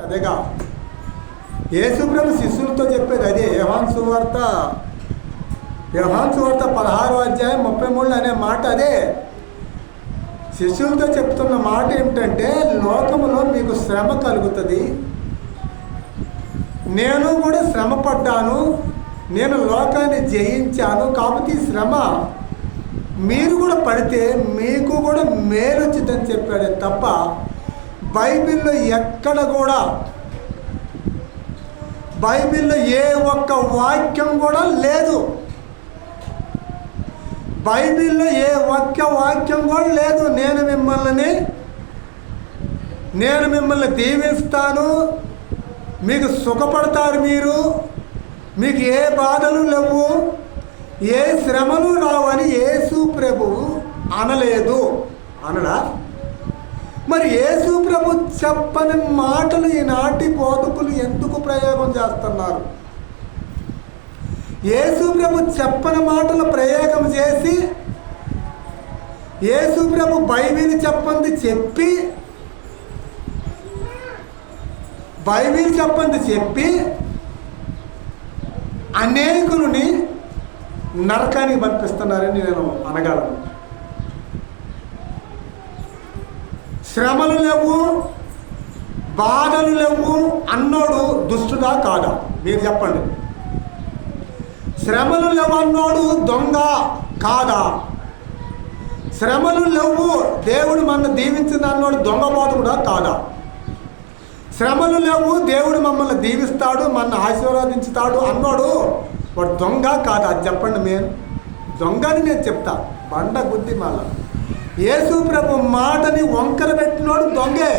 అదేగా. యేసుప్రభు శిష్యులతో చెప్పేది అదే యహాన్ సువార్త యహాన్ సువార్త పదహారు అధ్యాయం ముప్పై మూడు అనే మాట అదే. శిష్యులతో చెప్తున్న మాట ఏమిటంటే లోకములో మీకు శ్రమ కలుగుతుంది. నేను కూడా శ్రమ పడ్డాను నేను లోకాన్ని జయించాను కాబట్టి ఈ శ్రమ. మీరు కూడా పడితే మీకు కూడా మేలు వచ్చిందని చెప్పాడే తప్ప బైబిల్లో ఎక్కడ కూడా బైబిల్లో ఏ ఒక్క వాక్యం కూడా లేదు. బైబిల్లో ఏ ఒక్క వాక్యం కూడా లేదు. నేను మిమ్మల్ని నేను మిమ్మల్ని దీవిస్తాను. మీకు సుఖపడతారు మీరు. మీకు ఏ బాధలు లేవు. ఏ శ్రమలు రావని యేసు ప్రభువు అనలేదు. అనడా? మరి యేసు ప్రభు చెప్పని మాటలు ఈనాటి బోధకులు ఎందుకు ప్రయోగం చేస్తున్నారు? యేసు ప్రభు చెప్పని మాటలు ప్రయోగం చేసి యేసు ప్రభు బైబిల్ చెప్పంది చెప్పి బైబిల్ చెప్పంది చెప్పి అనేకులని నరకానికి పంపిస్తున్నారని నేను అనగలను. శ్రమలు లేవు బాధలు లేవు అన్నోడు దుష్టుడా కాదా మీరు చెప్పండి. శ్రమలు లేవు అన్నోడు దొంగ కాదా శ్రమలు లేవు దేవుడు మన దీవించిన అన్నోడు దొంగ బోధకుడా కాదా శ్రమలు లేవు దేవుడు మమ్మల్ని దీవిస్తాడు మన ఆశీర్వదించుతాడు అన్నాడు వాడు దొంగ కాదా అది చెప్పండి నేను దొంగని నేను చెప్తా. బండ గుద్ది మళ్ళా యేసు ప్రభు మాటని వంకర పెట్టినోడు దొంగే.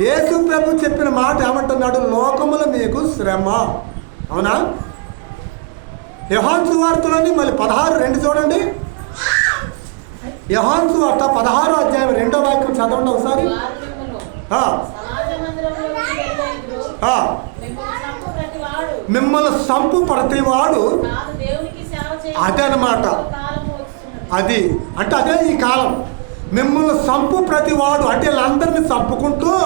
యేసు ప్రభు చెప్పిన మాట ఏమంటున్నాడు? లోకములో మీకు శ్రమ. అవునా? యహాన్ సువార్తలోని మళ్ళీ పదహారు రెండు చూడండి. యహాన్ సువార్త పదహారు అధ్యాయం రెండో వాక్యం చదవండి ఒకసారి. మిమ్మల్ని సంపు ప్రతివాడు అదనమాట. అది. అంటే అదే ఈ కాలం. మిమ్మల్ని సంపు ప్రతివాడు అంటే వీళ్ళందరినీ చంపుకుంటూ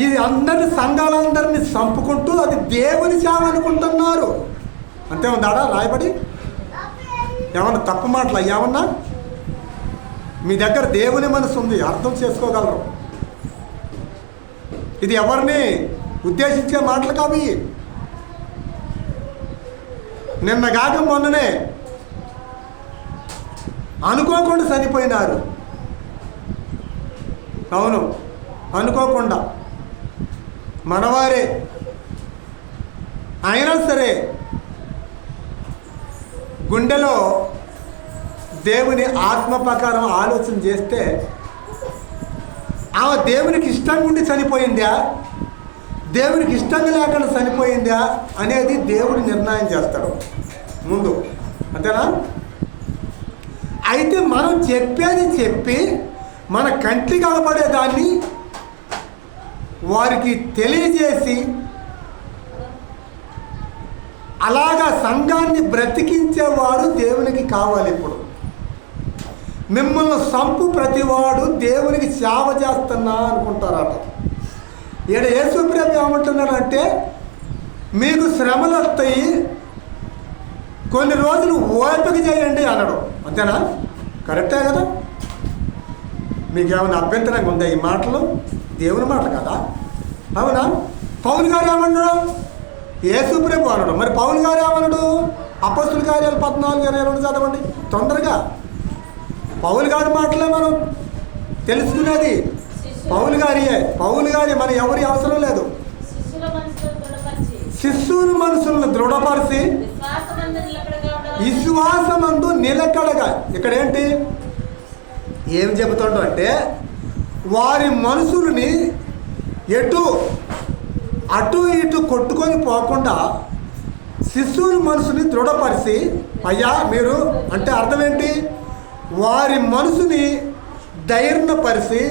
ఇది అందరిని సంఘాలందరినీ చంపుకుంటూ అది దేవుని సేవ అనుకుంటున్నారు. అంతే ఉందాడా? రాయబడి? ఏమన్నా తప్పు మాటలు ఏమన్నా మీ దగ్గర దేవుని మనసు ఉంది. అర్థం చేసుకోగలరు. ఇది ఎవరిని ఉద్దేశించే మాటలు కావి నిన్న కాక మొన్ననే అనుకోకుండా చనిపోయినారు. అవును అనుకోకుండా. మనవారే. అయినా సరే గుండెలో దేవుని ఆత్మ ప్రకారం ఆలోచన చేస్తే ఆమె దేవునికి ఇష్టంగా ఉండి చనిపోయిందా? దేవునికి ఇష్టంగా లేకుండా చనిపోయిందా? అనేది దేవుడు నిర్ణయం చేస్తాడు. ముందు. అంతేనా? అయితే మనం చెప్పేది చెప్పి మన కంటి కనపడేదాన్ని వారికి తెలియజేసి అలాగా సంఘాన్ని బ్రతికించేవాడు దేవునికి కావాలి ఇప్పుడు. మిమ్మల్ని సంపు ప్రతివాడు దేవునికి సేవ చేస్తున్నా అనుకుంటారట. ఈడ యేసుప్రభు ఏమంటున్నాడంటే మీకు శ్రమలు వస్తాయి కొన్ని రోజులు ఓపిక చేయండి అనడం. అంతేనా? కరెక్టే కదా? మీకు ఏమైనా అభ్యంతరంగా ఉందా ఈ మాటలు? దేవుని మాటలు కదా? అవునా? పౌలు గారు ఏమన్నాడు? యేసు ప్రభు అనడు మరి పౌలు గారు ఏమన్నాడు? అపస్తుల కార్యాలు పద్నాలుగు ఇరవై రెండు చదవండి. తొందరగా. పౌలు గారి మాటలే మనం తెలుసుకునేది. పౌలు గారియే. పౌలు గారి మన ఎవరి అవసరం లేదు. శిష్యుల శిశువుని మనసులను దృఢపరిచి. విశ్వాసమందు నిలకడగా నిలకడగా ఇక్కడ ఏంటి ఏం చెబుతాడు అంటే వారి మనసులని ఎటు అటు ఇటు కొట్టుకొని పోకుండా శిశువుని మనసుని దృఢపరిచి అయ్యా మీరు అంటే అర్థం ఏంటి వారి మనసుని ధైర్యపరిచి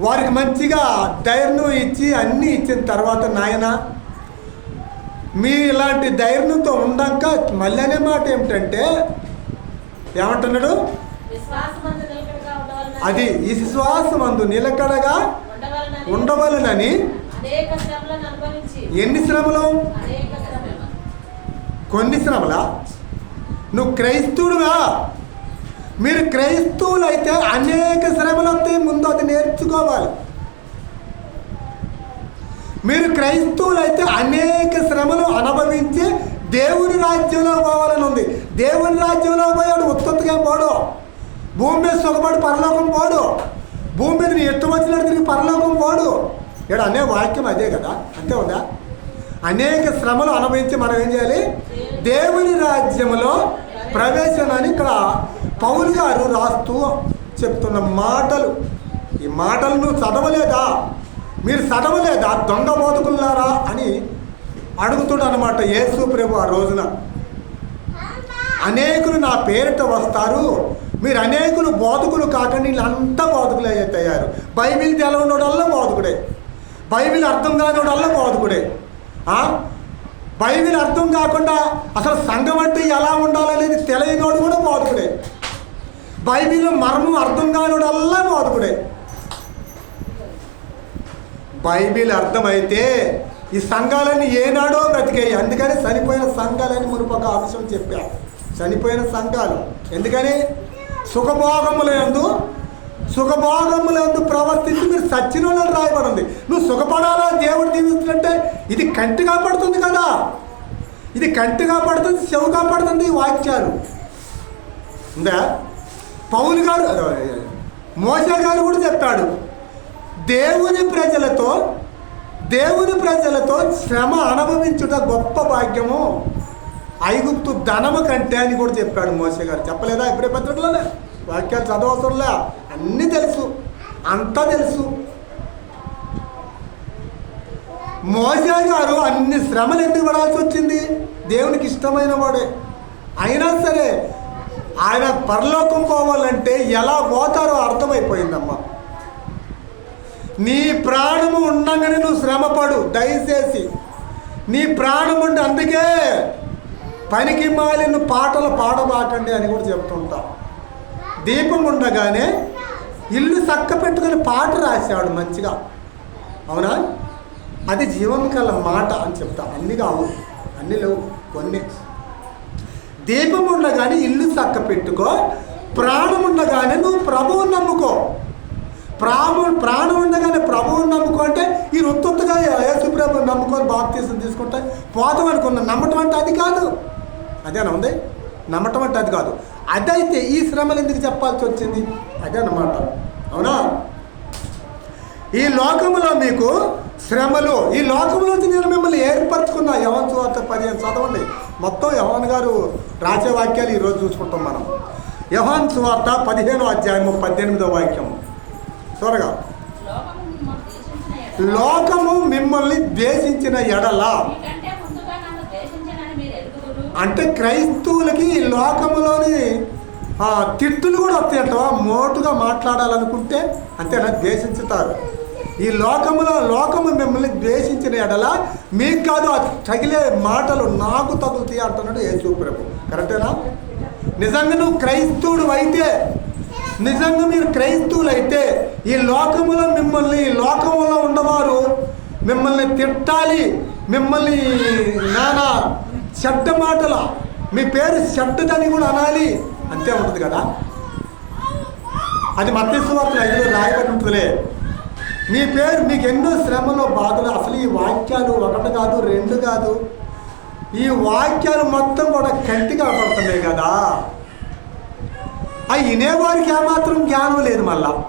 వారికి మంచిగా ధైర్యం ఇచ్చి అన్నీ ఇచ్చిన తర్వాత నాయన మీ ఇలాంటి ధైర్యంతో ఉండాక మళ్ళీ అనే మాట ఏమిటంటే ఏమంటున్నాడు. అది ఈ విశ్వాసం అందు నిలకడగా ఉండవలనని ఎన్ని శ్రమలు? కొన్ని శ్రమలా? నువ్వు క్రైస్తవుడుగా మీరు క్రైస్తవులు అయితే అనేక శ్రమలు వస్తాయి ముందు అది నేర్చుకోవాలి. మీరు క్రైస్తవులైతే అనేక శ్రమలు అనుభవించి దేవుని రాజ్యంలో పోవాలని ఉంది. దేవుని రాజ్యంలో పోయాడు ఉత్పత్తిగా పోడు. భూమి మీద సుఖపడి పరలోకం పోడు. భూమి మీద నీ వచ్చినట్టు తిరిగి పరలోకం పోడు. ఇక్కడ అనే వాక్యం అదే కదా? అంతే ఉందా? అనేక శ్రమలు అనుభవించి మనం ఏం చేయాలి? దేవుని రాజ్యంలో ప్రవేశనని ఇక్కడ పౌలు గారు రాస్తూ చెప్తున్న మాటలు. ఈ మాటలు నువ్వు చదవలేదా? మీరు చదవలేదా దొంగ బోధకులారా అని అడుగుతుడు అనమాట యేసు ప్రభు ఆ రోజున. అనేకులు నా పేరిట వస్తారు. మీరు అనేకులు బోధకులు కాకండి వీళ్ళంతా బోధకులు తయారు. బైబిల్ తెలవనోడల్లా బోధకుడే. బైబిల్ అర్థం కానివాడల్లా బోధకుడే. బైబిల్ అర్థం కాకుండా అసలు సంఘం అంటే ఎలా ఉండాలనేది తెలియనోడు కూడా బోధకుడే. బైబిల్ మర్మం అర్థం కానివాడల్లా బోధకుడే. బైబిల్ అర్థమైతే ఈ సంఘాలన్నీ ఏనాడో బ్రతికాయి. అందుకని చనిపోయిన సంఘాలని మునుపు ఒక అంశం చెప్పా. చనిపోయిన సంఘాలు. ఎందుకని? సుఖభోగములందు సుఖభోగములందు ప్రవర్తించి మీరు సచ్చిన వాళ్ళని రాయబడింది. నువ్వు సుఖపడాలా? దేవుడు దీవిస్తున్నట్టే. ఇది కంటి కాపాడుతుంది కదా. ఇది కంటి కాపాడుతుంది చెవు కాపాడుతుంది ఈ వాక్యాలు. ఉందా? పౌలు గారు మోసే గారు కూడా చెప్పాడు. దేవుని ప్రజలతో దేవుని ప్రజలతో శ్రమ అనుభవించుట గొప్ప భాగ్యము. ఐగుప్తు ధనము కంటే అని కూడా చెప్పాడు మోసే గారు. చెప్పలేదా ఇప్పుడే పత్రికలోనే? వాక్యాలు చదవసరంలే. అన్నీ తెలుసు. అంతా తెలుసు. మోసే గారు అన్ని శ్రమలు ఎందుకు పడాల్సి వచ్చింది? దేవునికి ఇష్టమైన వాడే. అయినా సరే ఆయన పరలోకం పోవాలంటే ఎలా పోతారో అర్థమైపోయిందమ్మా. నీ ప్రాణము ఉండగానే నువ్వు శ్రమపడు దయచేసి. నీ ప్రాణం ఉండి అందుకే పనికి మాలిన పాటలు పాడబాకండి అని కూడా చెప్తుంటా. దీపం ఉండగానే ఇల్లు చక్క పెట్టుకుని పాట రాశాడు మంచిగా. అవునా? అది జీవం కల మాట అని చెప్తా. అన్ని కావు అన్ని లేవు కొన్ని. దీపం ఉండగానే ఇల్లు చక్క పెట్టుకో ప్రాణం ఉండగానే నువ్వు ప్రభువు నమ్ముకో. ప్రాము ప్రాణం ఉండగానే ప్రభువుని నమ్ముకుంటే ఈ రొత్తొత్తుగా యేసు నమ్ముకొని బాప్తీసం తీసుకుంటే పోతాం అనుకున్న నమ్మటం అంటే అది కాదు. అదేనా ఉంది? నమ్మటం అంటే అది కాదు. అదైతే ఈ శ్రమలు ఎందుకు చెప్పాల్సి వచ్చింది? అదే అన్నమాట అవునా? ఈ లోకంలో మీకు శ్రమలు ఈ లోకంలో నేను మిమ్మల్ని ఏర్పరచుకున్నా. యవన్ చూత పదిహేను చదవండి. మొత్తం యవన్ గారు రాసే వాక్యాలు ఈరోజు చూసుకుంటాం మనం. యవన్ సువార్త పదిహేను అధ్యాయము పద్దెనిమిదో వాక్యం త్వరగా. లోకము మిమ్మల్ని ద్వేషించిన ఎడల, అంటే క్రైస్తవులకి లోకములోని ఆ, తిట్టులు కూడా వస్తాయట మోటుగా మాట్లాడాలనుకుంటే అంతేనా? ద్వేషించుతారు. ఈ లోకములో లోకము మిమ్మల్ని ద్వేషించిన ఎడల మీకు కాదు ఆ తగిలే మాటలు నాకు తగులుతాయి అంటున్నాడు యేసు ప్రభు కరెక్టేనా? నిజంగా నువ్వు క్రైస్తవుడు అయితే నిజంగా మీరు క్రైస్తవులైతే ఈ లోకములో మిమ్మల్ని ఈ లోకములో ఉన్నవారు మిమ్మల్ని తిట్టాలి మిమ్మల్ని నానా చెడ్డ మాటల మీ పేరు చెడ్డదని కూడా అనాలి అంతే ఉంటుంది కదా? అది మత్స్యవార్తలు ఐదులో రాయబడి ఉంటుందిలే మీ పేరు మీకు ఎన్నో శ్రమలు బాధలు అసలు ఈ వాక్యాలు ఒకటి కాదు రెండు కాదు. ఈ వాక్యాలు మొత్తం కూడా కంటిగా పడుతున్నాయి కదా? ఆ వినేవారికి ఏమాత్రం జ్ఞానం లేదు మళ్ళా.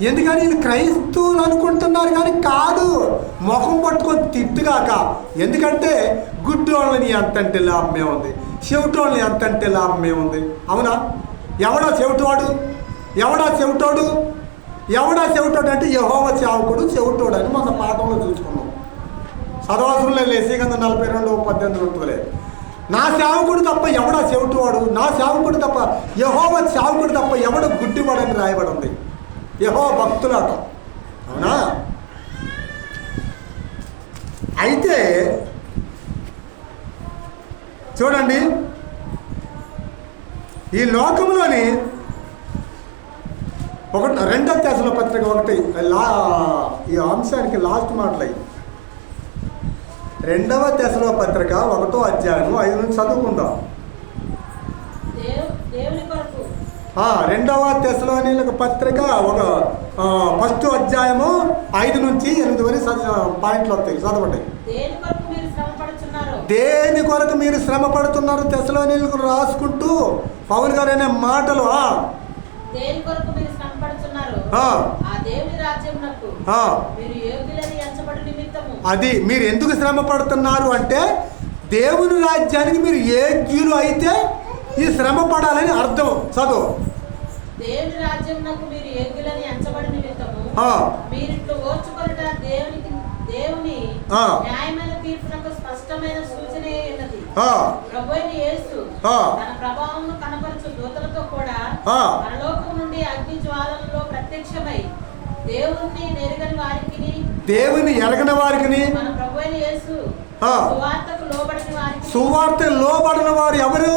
ఎందుకని వీళ్ళు క్రైస్తవులు అనుకుంటున్నారు కానీ కాదు ముఖం పట్టుకొని తిట్టుగాక. ఎందుకంటే గుడ్డోళ్ళని ఎంతంటే లాభమే ఉంది చెవిటోళ్ళని ఎంతంటే లాభమే ఉంది. అవునా? ఎవడా చెవిటోడు? ఎవడా చెవిటోడు? ఎవడా చెవిటోడు అంటే యహోవ చావకుడు చెవిటోడు అని మన పాఠంలో చూసుకున్నాం. చదవసరంలో లేసి కింద నలభై రెండు పద్దెనిమిది ఉంటుందిలే. నా సేవకుడు తప్ప ఎవడా చెవిటివాడు నా సేవకుడు తప్ప యహోవ సేవకుడు తప్ప ఎవడు గుడ్డివాడని రాయబడి ఉంది యహో భక్తులాట అవునా? అయితే చూడండి ఈ లోకంలోని ఒకటి రెండో తెస పత్రిక ఒకటి లా ఈ అంశానికి లాస్ట్ మాటలు అయ్యి. రెండవ దశల పత్రిక ఒకటో అధ్యాయం ఐదు నుంచి చదువుకుందాం. రెండవ దశలోని పత్రిక ఒక ఫస్ట్ అధ్యాయము ఐదు నుంచి ఎనిమిది వరకు చదివ- పాయింట్లు వస్తాయి. చదవండి. దేని కొరకు మీరు శ్రమ పడుతున్నారు? దేని కొరకు మీరు శ్రమ పడుతున్నారు దశలోని రాసుకుంటూ? పౌల్ గారు అనే మాటలు ఆ, దేని కొరకు మీరు శ్రమ అది మీరు ఎందుకు శ్రమ పడుతున్నారు అంటే దేవుని రాజ్యానికి మీరు యోగ్యులు అయితే ఈ శ్రమ పడాలని అర్థం. చదువు. దేవుని రాజ్యమునకు మీరు యోగ్యులని ఎంచబడి నిమిత్తము. ఓర్చుకొనుట దేవునికి దేవుని. న్యాయమైన తీర్పునకు స్పష్టమైన సూచన ఉన్నది ఆ, ప్రభువైన యేసు ఆ. తన ప్రభావమును కనపరచు దూతలతో కూడా ఆ. పరలోకం నుండి అగ్ని జ్వాలలలో ప్రత్యక్షమై దేవుణ్ణి వారికి దేవుని ఎరగని వారికి మన ప్రభువైన యేసు ఆ. సువార్తకు లోబడిన వారికి సువార్త లోబడిన వారు ఎవరు?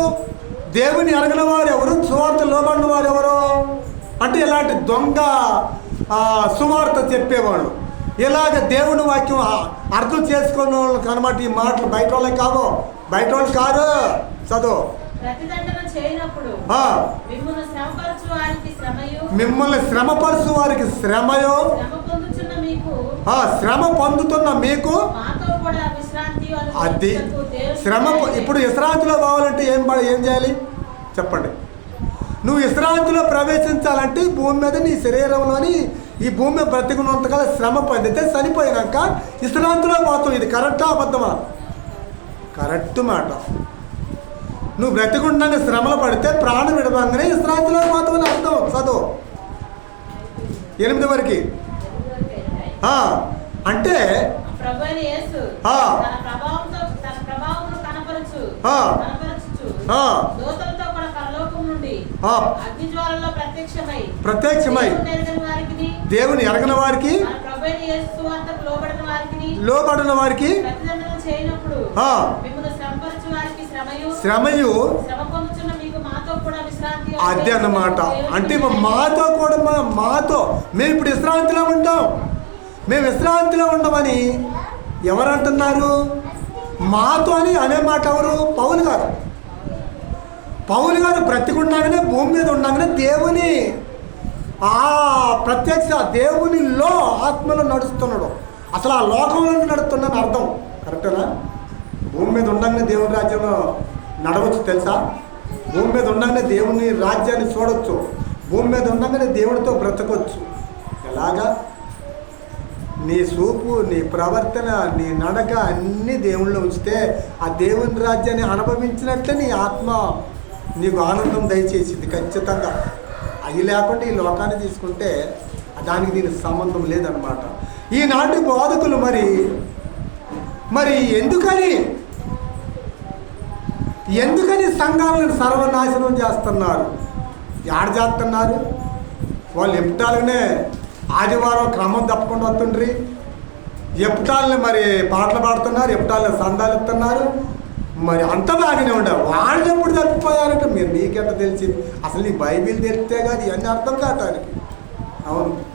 దేవుని ఎరగని వారు ఎవరు? సువార్త లోబడిన వారు ఎవరు? అంటే ఇలాంటి దొంగ సువార్త చెప్పేవాడు. ఇలాగ దేవుని వాక్యం అర్థం చేసుకున్న వాళ్ళకి అనమాట ఈ మాటలు. బయట వాళ్ళకి కాదు. బయట వాళ్ళు కాదు. చదువు. మిమ్మల్ని శ్రమపరచు వారికి శ్రమయు. శ్రమ పొందుతున్న మీకు అది శ్రమ. ఇప్పుడు విశ్రాంతిలో పోవాలంటే ఏం ఏం చేయాలి? చెప్పండి. నువ్వు విశ్రాంతిలో ప్రవేశించాలంటే భూమి మీద నీ శరీరంలోని ఈ భూమి మీద బ్రతికున్నంతకాలం శ్రమ పొందితే చనిపోయినాక విశ్రాంతిలో పోతావు. ఇది కరెక్టా అబద్ధమా? కరెక్ట్ మాట. నువ్వు బ్రతికుండానే శ్రమలు పడితే ప్రాణం విడవంగానే విశ్రాంతిలో పోతావు అని అర్థం. చదువు. ఎనిమిది వరకు. అంటే ఆ. ప్రత్యక్షమై. దేవుని ఎరగని వారికి. లోబడిన వారికి. శ్రమయు. అదే అన్నమాట. అంటే మాతో కూడా మా- మాతో. మేము ఇప్పుడు విశ్రాంతిలో ఉంటాం. మేము విశ్రాంతిలో ఉండమని ఎవరు అంటున్నారు మాతో అని అనే మాట ఎవరు? పౌలు గారు. పౌలు గారు బ్రతికుండగానే భూమి మీద ఉండగానే దేవుని ఆ ప్రత్యక్ష దేవునిలో ఆత్మలో నడుస్తున్నాడు. అసలు ఆ లోకంలో నడుస్తున్నాను అర్థం. కరెక్టేనా? భూమి మీద ఉండగానే దేవుని రాజ్యంలో నడవచ్చు తెలుసా? భూమి మీద ఉండగానే దేవుని రాజ్యాన్ని చూడవచ్చు భూమి మీద ఉండగానే దేవునితో బ్రతకొచ్చు. ఎలాగా? నీ చూపు నీ ప్రవర్తన నీ నడక అన్నీ దేవుళ్ళు ఉంచితే ఆ దేవుని రాజ్యాన్ని అనుభవించినట్లే నీ ఆత్మ నీకు ఆనందం దయచేసింది ఖచ్చితంగా. అవి లేకుండా ఈ లోకాన్ని తీసుకుంటే దానికి దీనికి సంబంధం లేదనమాట ఈనాటి బోధకులు మరి మరి ఎందుకని ఎందుకని సంఘాలను సర్వనాశనం చేస్తున్నారు? యాడ చేస్తున్నారు? వాళ్ళు ఎప్పుటాలనే ఆదివారం క్రమం తప్పకుండా వస్తుండ్రి. ఎప్పుటాలని మరి పాటలు పాడుతున్నారు ఎప్పుటాలని సందాలు ఇస్తున్నారు. మరి అంత బాగానే ఉండవు వాళ్ళు ఎప్పుడు తప్పిపోయారంటే మీరు నీకెంత తెలిసింది? అసలు నీ బైబిల్ తెలిస్తే కాదు ఇవన్నీ అర్థం కావటానికి. అవును.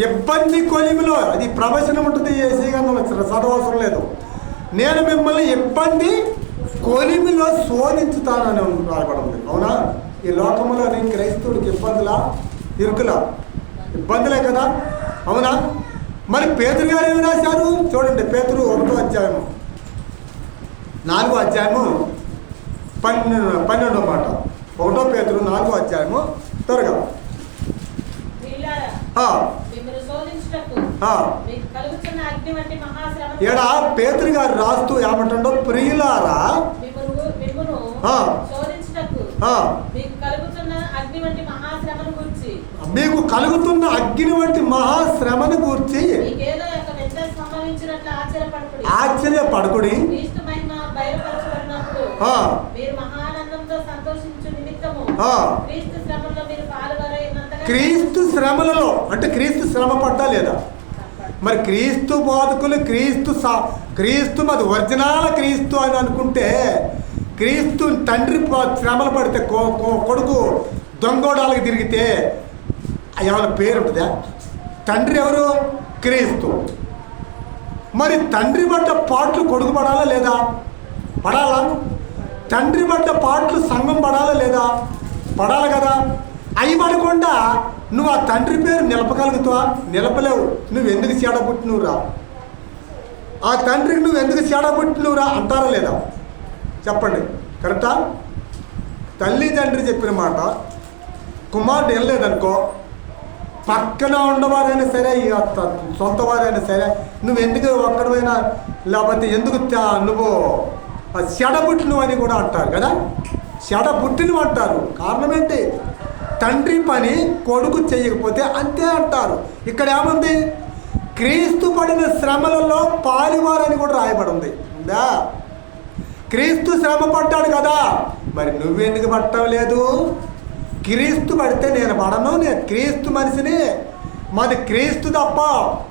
ఇబ్బంది కొలిమిలో అది ప్రవచనం ఉంటుంది ఏసీ గంధం చదవవసరం లేదు. నేను మిమ్మల్ని ఇబ్బంది కొలిమిలో శోధించుతానని రాయబడింది అవునా? ఈ లోకంలో నేను క్రైస్తవుడికి ఇబ్బందులా? ఇరుకులా? ఇబ్బందులే కదా? అవునా? మరి పేతురు గారు ఏమి రాశారు? చూడండి పేతురు ఒకటో అధ్యాయము. నాలుగో అధ్యాయము పన్నెండు పన్నెండో మాట. ఒకటో పేతురు నాలుగో అధ్యాయము త్వరగా. ఈడ పేతురు గారు రాస్తూ ఏమంటుండో ప్రియులారా? మీకు కలుగుతున్న అగ్ని వంటి మహాశ్రమను గురించి. ఆశ్చర్యపడకుడి. క్రీస్తు శ్రమలలో అంటే క్రీస్తు శ్రమ పడ్డా లేదా? మరి క్రీస్తు బోధకులు క్రీస్తు సా క్రీస్తు మరి ఒరిజినల్ క్రీస్తు అని అనుకుంటే క్రీస్తు తండ్రి శ్రమలు పడితే కొడుకు దొంగోడాలకు తిరిగితే ఏమైనా పేరు ఉంటుందా? తండ్రి ఎవరు? క్రీస్తు. మరి తండ్రి పడ్డ పాటలు కొడుకు పడాలా లేదా? పడాలా తండ్రి పడ్డ పాటలు సంఘం పడాలా లేదా? పడాలి కదా. అవి పడకుండా నువ్వు ఆ తండ్రి పేరు నిలపగలుగుతావా? నిలపలేవు. నువ్వు ఎందుకు చెడబుట్టినవురా ఆ తండ్రికి నువ్వు ఎందుకు చెడబుట్టినవురా అంటారా లేదా? చెప్పండి. కరెక్టా? తల్లి తండ్రి చెప్పిన మాట కుమారుడు వెళ్ళలేదనుకో పక్కన ఉండవారైనా సరే సొంత వారైనా సరే నువ్వు ఎందుకు ఒక్కడమైనా లేకపోతే ఎందుకు తా- నువ్వు చెడబుట్టినవు అని కూడా అంటారు కదా? చెడబుట్టినవు అంటారు. కారణం ఏంటి? తండ్రి పని కొడుకు చేయకపోతే అంతే అంటారు. ఇక్కడ ఏముంది? క్రీస్తు పడిన శ్రమలలో పాలివారని కూడా రాయబడి ఉంది ఉందా? క్రీస్తు శ్రమ పడ్డాడు కదా. మరి నువ్వెందుకు పట్టడం లేదు? క్రీస్తు పడితే నేను పడను నేను క్రీస్తు మనిషిని. మాది క్రీస్తు తప్ప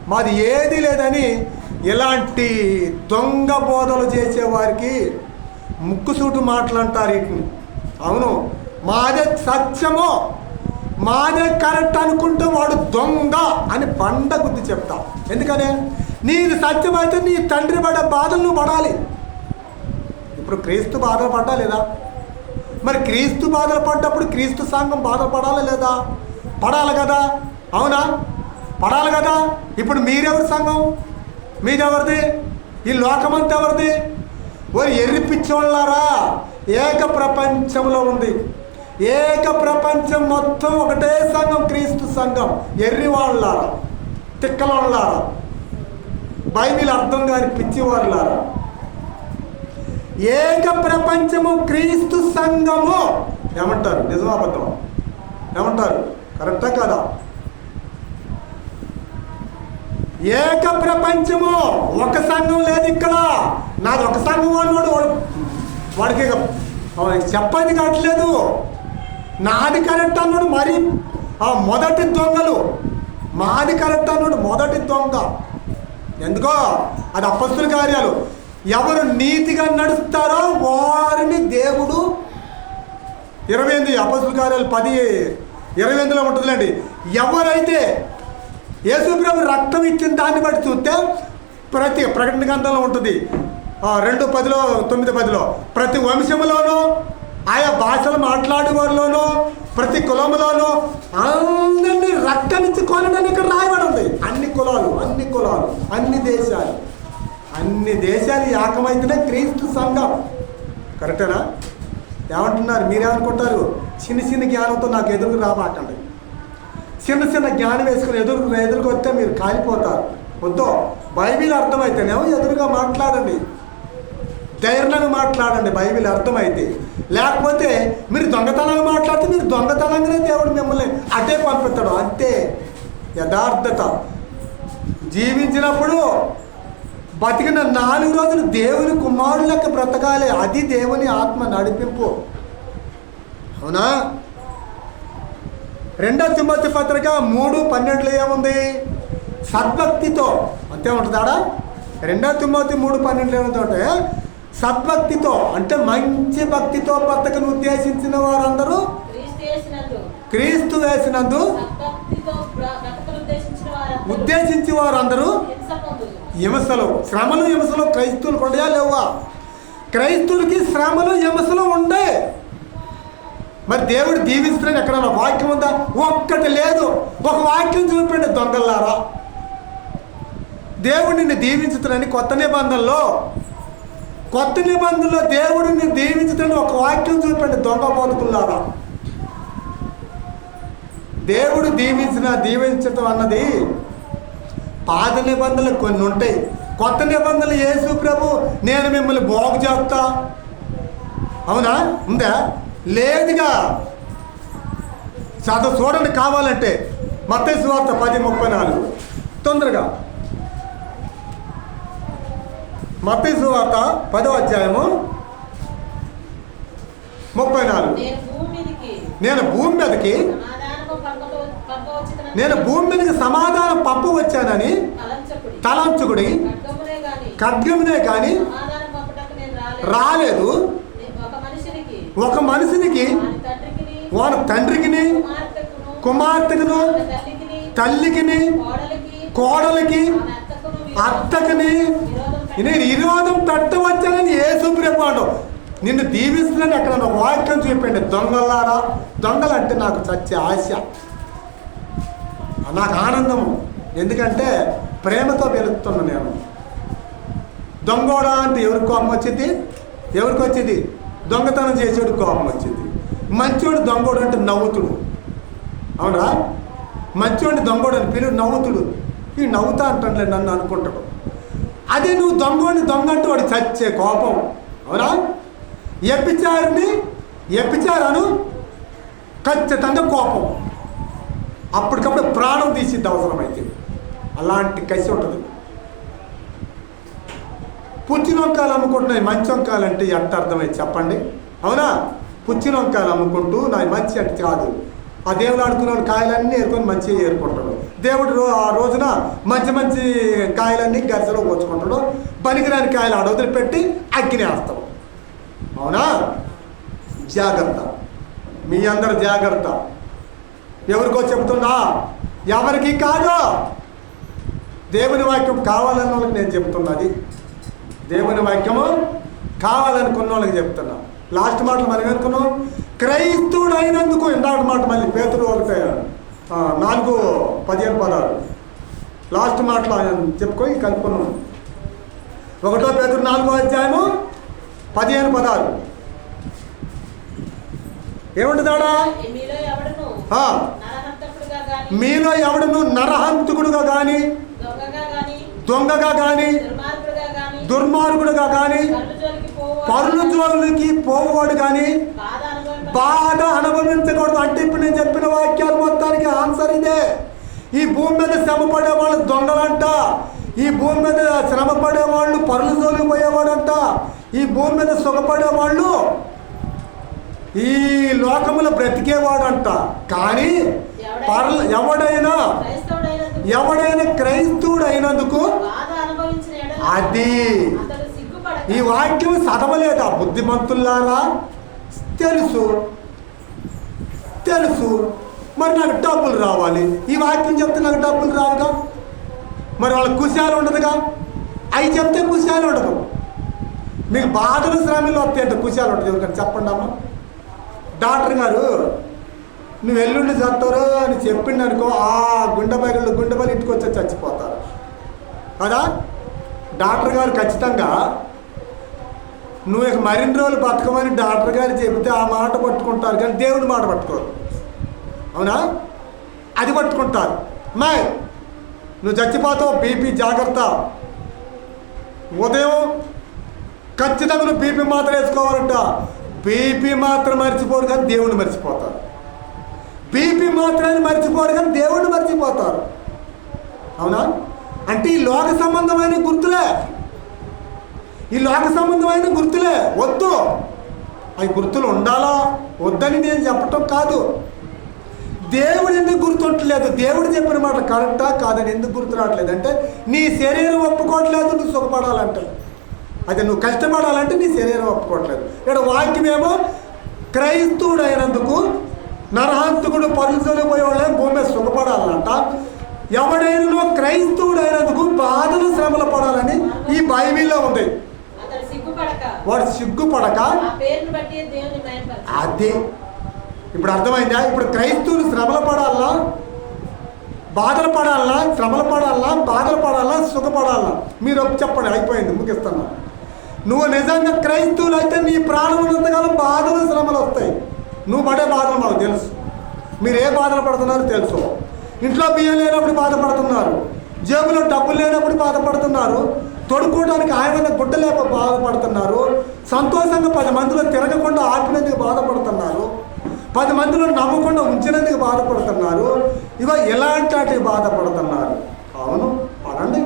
మాది ఏది లేదని ఇలాంటి దొంగ బోధలు చేసేవారికి ముక్కుసూటు మాటలు అంటారు వీటిని. అవును మాదే సత్యము మాదే కరెక్ట్ అనుకుంటే వాడు దొంగ అని పండ గుద్ది చెప్తా. ఎందుకనే? నీది సత్యమైతే నీ తండ్రి పడే బాధలు నువ్వు పడాలి. ఇప్పుడు క్రీస్తు బాధలు పడ్డా లేదా? మరి క్రీస్తు బాధలు పడ్డప్పుడు క్రీస్తు సంఘం బాధపడాలా లేదా? పడాలి కదా. అవునా? పడాలి కదా. ఇప్పుడు మీరెవరు సంఘం? మీదెవరిది? ఈ లోకమంతా ఎవరిది? ఓ ఎర్రి పిచ్చోళ్ళారా? ఏక ప్రపంచంలో ఉంది. ఏక ప్రపంచం మొత్తం ఒకటే సంఘం క్రీస్తు సంఘం. ఎర్రి వాళ్ళారా? తిక్కలోళ్ళారా? బైబిల్ అర్థం కాని పిచ్చివాళ్ళారా? ఏక ప్రపంచము క్రీస్తు సంఘము. ఏమంటారు? నిజమాబద్ధం ఏమంటారు? కరెక్టా కదా? ఏక ప్రపంచము. ఒక సంఘం లేదు ఇక్కడ. నాది ఒక సంఘం అన్నాడు వాడు. వాడికి ఇక వాడికి చెప్పేది కావట్లేదు నాది కరెక్ట్ అన్నాడు మరి. ఆ మొదటి దొంగలు. మాది కరెక్ట్ అన్నాడు మొదటి దొంగ. ఎందుకో? అది అపస్తుల కార్యాలు. ఎవరు నీతిగా నడుస్తారో వారిని దేవుడు ఇరవై ఎనిమిది అపస్తుల కార్యాలు పది ఇరవై ఎనిమిదిలో ఉంటుందిలేండి. ఎవరైతే యేసుప్రభు రక్తం ఇచ్చిన దాన్ని బట్టి చూస్తే ప్రతి ప్రకటన గ్రంథంలో ఉంటుంది. రెండు పదిలో తొమ్మిది పదిలో. ప్రతి వంశములోనూ ఆయా భాషలు మాట్లాడే వారిలోనూ ప్రతి కులములోనూ అందరినీ రక్తం ఇచ్చి కొనడానికి ఇక్కడ రాయబడి ఉంది. అన్ని కులాలు అన్ని కులాలు అన్ని దేశాలు. అన్ని దేశాలు ఏకమైతేనే క్రీస్తు సంఘం. కరెక్టేనా? ఏమంటున్నారు? మీరేమనుకుంటారు? చిన్న చిన్న జ్ఞానంతో నాకు ఎదురు రాబాకండి. చిన్న చిన్న జ్ఞానం వేసుకుని ఎదురు ఎదురుకొస్తే మీరు కాలిపోతారు. వద్దు. బైబిల్ అర్థమైతేనేమో ఎదురుగా మాట్లాడండి. ధైర్యంగా మాట్లాడండి. బైబిల్ అర్థమైతే. లేకపోతే మీరు దొంగతనంగా మాట్లాడితే మీరు దొంగతనంగానే దేవుడు మిమ్మల్ని అదే పంపిస్తాడు. అంతే. యథార్థత. జీవించినప్పుడు బతికిన నాలుగు రోజులు దేవుని కుమారులకు బ్రతకాలి. అది దేవుని ఆత్మ నడిపింపు. అవునా? రెండో తిమ్మతి పత్రిక మూడు పన్నెండులో ఏముంది? సద్భక్తితో. అంతే ఉంటుందాడా రెండో తిమ్మతి మూడు పన్నెండులో ఏముందంటే సద్భక్తితో అంటే మంచి భక్తితో బతకను ఉద్దేశించిన వారందరూ క్రీస్తు వేసినందు. ఉద్దేశించి వారందరూ. హింసలు. శ్రమలు హింసలు క్రైస్తువులకు ఉండయా లేవా? క్రైస్తువులకి శ్రమలు హింసలు ఉండే. మరి దేవుడు దీవిస్తున్నాడు ఎక్కడన్నా వాక్యం ఉందా? ఒక్కటి లేదు. ఒక వాక్యం చూపండి దొంగల్లారా. దేవుడు నిన్ను దీవించుతాడని కొత్త నిబంధనలో కొత్త నిబంధనలో దేవుడు నిన్ను దీవించుతాడని ఒక వాక్యం చూపండి దొంగ బతుకుల్లారా. దేవుడు దీవించిన దీవించటం అన్నది పాద నిబంధనలు కొన్ని ఉంటాయి. కొత్త నిబంధనలు యేసు ప్రభు నేను మిమ్మల్ని బాగు చేస్తా అవునా? ఉందా? లేదుగా చదువు చూడండి కావాలంటే మత్తయి వార్త పది ముప్పై నాలుగు. తొందరగా. మత్తయి వార్త పదో అధ్యాయము ముప్పై నాలుగు. నేను భూమి మీదికి నేను భూమి మీదకి సమాధానం పంపు వచ్చానని తలంచకుడి. ఖడ్గమునే కానీ రాలేదు. ఒక మనిషినికి వారి తండ్రికి తండ్రికిని కుమార్తెకును తల్లికిని కోడలికి అత్తకిని నేను విరోధం తట్టవచ్చానని ఏ సుప్రీపాడు నిన్ను దీవిస్తున్నాను అక్కడ నా వాక్యం చూపండి దొంగలారా దొంగలంటే నాకు చచ్చే ఆశ. నాకు ఆనందము. ఎందుకంటే ప్రేమతో పెరుగుతున్నాను నేను. దొంగోడా అంటే ఎవరికి అమ్మ వచ్చింది? ఎవరికి వచ్చింది? దొంగతనం చేసేవాడు కోపం వచ్చింది. మంచోడు దొంగోడు అంటే నవ్వుతుడు. అవునా మంచివాడిని దొంగోడు అని పిలు నవ్వుతుడు. ఈ నవ్వుతా అంటాడులే నన్ను అనుకుంటాడు. అదే నువ్వు దొంగోడిని దొంగ అంటే వాడు చచ్చే కోపం. అవునా? ఎప్పిచారిని ఎప్పిచారను ఖచ్చితంగా కోపం. అప్పటికప్పుడు ప్రాణం తీసిద్ది అవసరమైతే. అలాంటి కసి ఉంటుంది. పుచ్చిన వంకాయలు అమ్ముకుంటున్నాయి మంచి వంకాయలు అంటే ఎంత అర్థమైంది. చెప్పండి. అవునా? పుచ్చిన వంకాయలు అమ్ముకుంటూ నా మంచి అంటే కాదు ఆ దేవుడు ఆడుతున్నాడు కాయలన్నీ ఏరుకొని మంచిగా ఏరుకుంటాడు. దేవుడు రో ఆ రోజున మంచి మంచి కాయలన్నీ గరిసెలో పోచుకుంటాడు పనికిరాని కాయలు అడవులు పెట్టి అగ్గినేస్తాం అవునా? జాగ్రత్త. మీ అందరు జాగ్రత్త. ఎవరికో చెప్తున్నా ఎవరికి కాదు. దేవుని వాక్యం కావాలన్న వాళ్ళకి నేను చెప్తున్నది దేవుని వాక్యము కావాలనుకున్న వాళ్ళకి చెప్తున్నా. లాస్ట్ మాటలు మనం ఏమనుకున్నాం? క్రైస్తవుడు అయినందుకు మాట మళ్ళీ పేతుడు ఒకటే. నాలుగు పదిహేను పదాలు లాస్ట్ మాటలు ఆయన చెప్పుకొని కలుపుకున్నాం. ఒకటో పేతుడు నాలుగో అధ్యాయము పదిహేను పదాలు ఏముంటుందాడా మీలో ఎవడను? నరహంతకుడుగా గాని? మీలో ఎవడను? నరహంతకుడుగా కానీ దొంగగా కానీ దుర్మార్గుడుగా కానీ పరుల జోలికి పోవాడు కానీ బాధ అనుభవం బాధ అనుభవించకూడదు అంటే ఇప్పుడు నేను చెప్పిన వాక్యాలు మొత్తానికి ఆన్సర్ ఇదే. ఈ భూమి మీద శ్రమ పడే వాళ్ళు దొంగలంట. ఈ భూమి మీద శ్రమ పడే వాళ్ళు పరుల జోలికి పోయేవాడంట. ఈ భూమి మీద సుఖపడే వాళ్ళు ఈ లోకములో బ్రతికేవాడంట. కానీ పర్ల ఎవడైనా క్రైస్తవుడైనందుకు ఎవడైనా క్రైస్తవుడు అయినందుకు బాధ అనుభవించిన ఎడల అది. ఈ వాక్యం చదవలేదా బుద్ధిమంతుల్లారా? తెలుసు. తెలుసు. మరి నాకు డబ్బులు రావాలి. ఈ వాక్యం చెప్తే నాకు డబ్బులు రావుగా? మరి వాళ్ళకి కుశాలు ఉండదుగా? అవి చెప్తే కుశాలు ఉండదు మీకు బాధలు శ్రమలు వస్తాయంటే కుశాలు ఉంటుంది ఎవరికైనా చెప్పండి అమ్మ. డాక్టర్ గారు నువ్వు ఎల్లుండి చస్తారో అని చెప్పిండు అనుకో ఆ గుండె బయలు గుండె బలి ఇంటికి వచ్చి చచ్చిపోతారు. కదా? డాక్టర్ గారు ఖచ్చితంగా నువ్వు ఇక మరిన్ని రోజులు బతకమని డాక్టర్ గారు చెబితే ఆ మాట పట్టుకుంటారు కానీ దేవుని మాట పట్టుకోరు. అవునా? అది పట్టుకుంటారు. మాయ్ నువ్వు చచ్చిపోతావు బీపీ జాగ్రత్త. ఉదయం ఖచ్చితంగా నువ్వు బీపీ మాత్రం వేసుకోవాలంట. బీపీ మాత్రం మర్చిపోరు కానీ దేవుణ్ణి మర్చిపోతారు. బీపీ మాత్రాన్ని మర్చిపోరు కానీ దేవుడిని మర్చిపోతారు. అవునా? అంటే ఈ లోక సంబంధమైన గుర్తులే. ఈ లోక సంబంధమైన గుర్తులే. వద్దు. అవి గుర్తులు ఉండాలా? వద్దని నేను చెప్పటం కాదు. దేవుడు ఎందుకు గుర్తుంటలేదు దేవుడు చెప్పిన మాట కరెక్టా కాదని ఎందుకు గుర్తు రావట్లేదు? అంటే నీ శరీరం ఒప్పుకోవట్లేదు నువ్వు సుఖపడాలంటే. అదే నువ్వు కష్టపడాలంటే నీ శరీరం ఒప్పుకోవట్లేదు. ఇక్కడ వాక్యమేమో క్రైస్తవుడు అయినందుకు నరహంతకుడు పరుసలు పోయేవాళ్ళే భూమి మీద సుఖపడాలంట. ఎవడైనా క్రైస్తవుడు అయినందుకు బాధలు శ్రమలు పడాలని ఈ బైబిల్లో ఉంది. వాడు సిగ్గుపడక. అదే. ఇప్పుడు అర్థమైందా? ఇప్పుడు క్రైస్తవులు శ్రమలు పడాలా? బాధలు పడాలా? శ్రమలు పడాలా? బాధలు పడాలా? సుఖపడాలా? మీరు ఒక చెప్పండి. అయిపోయింది. ముగిస్తాను. నువ్వు నిజంగా క్రైస్తవులు అయితే నీ ప్రాణం ఉన్నంతకాలం బాధలు శ్రమలు వస్తాయి. నువ్వు పడే బాధలు మాకు తెలుసు. మీరు ఏ బాధలు పడుతున్నారో తెలుసు ఇంట్లో బియ్యం లేనప్పుడు బాధపడుతున్నారు. జేబులో డబ్బులు లేనప్పుడు బాధపడుతున్నారు. తొడుక్కోవడానికి ఆయన గుడ్డ లేక బాధపడుతున్నారు. సంతోషంగా పది మందిలో తిరగకుండా ఆపినందుకు బాధపడుతున్నారు. పది మందిలో నమ్మకుండా ఉంచినందుకు బాధపడుతున్నారు. ఇవ ఎలాంటి వాటికి బాధపడుతున్నారు. అవును? పడండి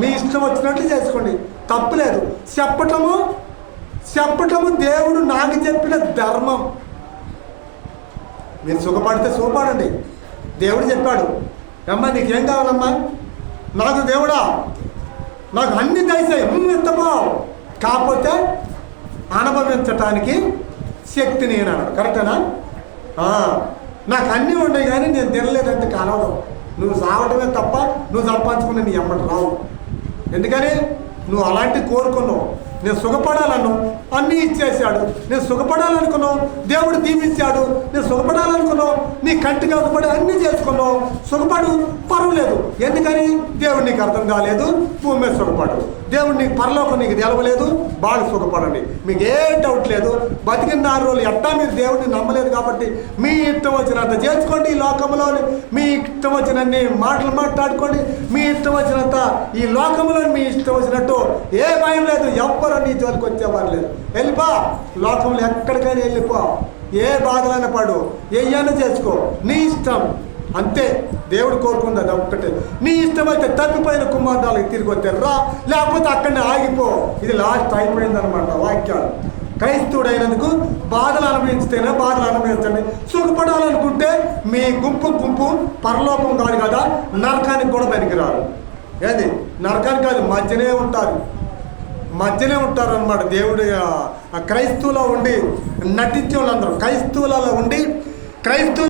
మీ ఇష్టం వచ్చినట్లు చేసుకోండి. తప్పులేదు చెప్పటము చెప్పటము దేవుడు నాకు చెప్పిన ధర్మం. మీరు సుఖపడితే సుఖపడండి. దేవుడు చెప్పాడు అమ్మా నీకేం కావాలమ్మా? నాకు దేవుడా నాకు అన్ని దయచేయి ఎంతమో కాకపోతే అనుభవించటానికి శక్తి నేను అన్నాడు. కరెక్టేనా నాకు అన్నీ ఉన్నాయి కానీ నేను తినలేదంటే కలవడం నువ్వు సావటమే తప్ప నువ్వు సంపాదించుకుని నీ ఎమ్మటి రావు. ఎందుకని? నువ్వు అలాంటి కోరుకున్నావు. నేను సుఖపడాలను అన్నీ ఇచ్చేసాడు నేను సుఖపడాలనుకున్నావు దేవుడు దీవించాడు. నేను సుఖపడాలనుకున్నావు నీ కంటి అవపడి అన్నీ చేసుకున్నావు. సుఖపడు పర్వాలేదు. ఎందుకని? దేవుడు నీకు అర్థం కాలేదు భూమి మీద సుఖపడు. దేవుడు నీకు పరలోకం నీకు తెలవలేదు బాగా సుఖపడండి. మీకు ఏ డౌట్ లేదు. బతికిన నాలుగు రోజులు ఎట్టా మీరు దేవుడిని నమ్మలేదు కాబట్టి మీ ఇష్టం వచ్చినంత చేసుకోండి ఈ లోకంలో మీ ఇష్టం వచ్చినన్ని మాటలు మాట్లాడుకోండి. మీ ఇష్టం వచ్చినంత ఈ లోకంలో మీ ఇష్టం వచ్చినట్టు ఏ భయం లేదు. ఎవ్వరు నీ జోలికి వచ్చేవారు లేదు. వెళ్ళిపో. లోకంలో ఎక్కడికైనా వెళ్ళిపో. ఏ బాధలైనా పడు. ఏయైనా చేసుకో. నీ ఇష్టం. అంతే. దేవుడు కోరుకుంది అది ఒక్కటే. నీ ఇష్టమైతే తప్పిపోయిన కుమార్తెలకు తిరిగి వస్తే రా. లేకపోతే అక్కడనే ఆగిపో. ఇది లాస్ట్ అయిపోయిందనమాట వాక్యాలు క్రైస్తవుడైనందుకు బాధలు అనుభవించితేనే బాధలు అనుభవించండి. సుఖపడాలనుకుంటే మీ గుంపు గుంపు పరలోకం కాదు కదా. నరకానికి కూడా పనికిరారు ఏది? నరకానికి కాదు. మధ్యనే ఉంటారు. మధ్యనే ఉంటారనమాట దేవుడి దేవుడు ఆ క్రైస్తవులో ఉండి నటించే వాళ్ళందరూ క్రైస్తవులలో ఉండి క్రైస్తవు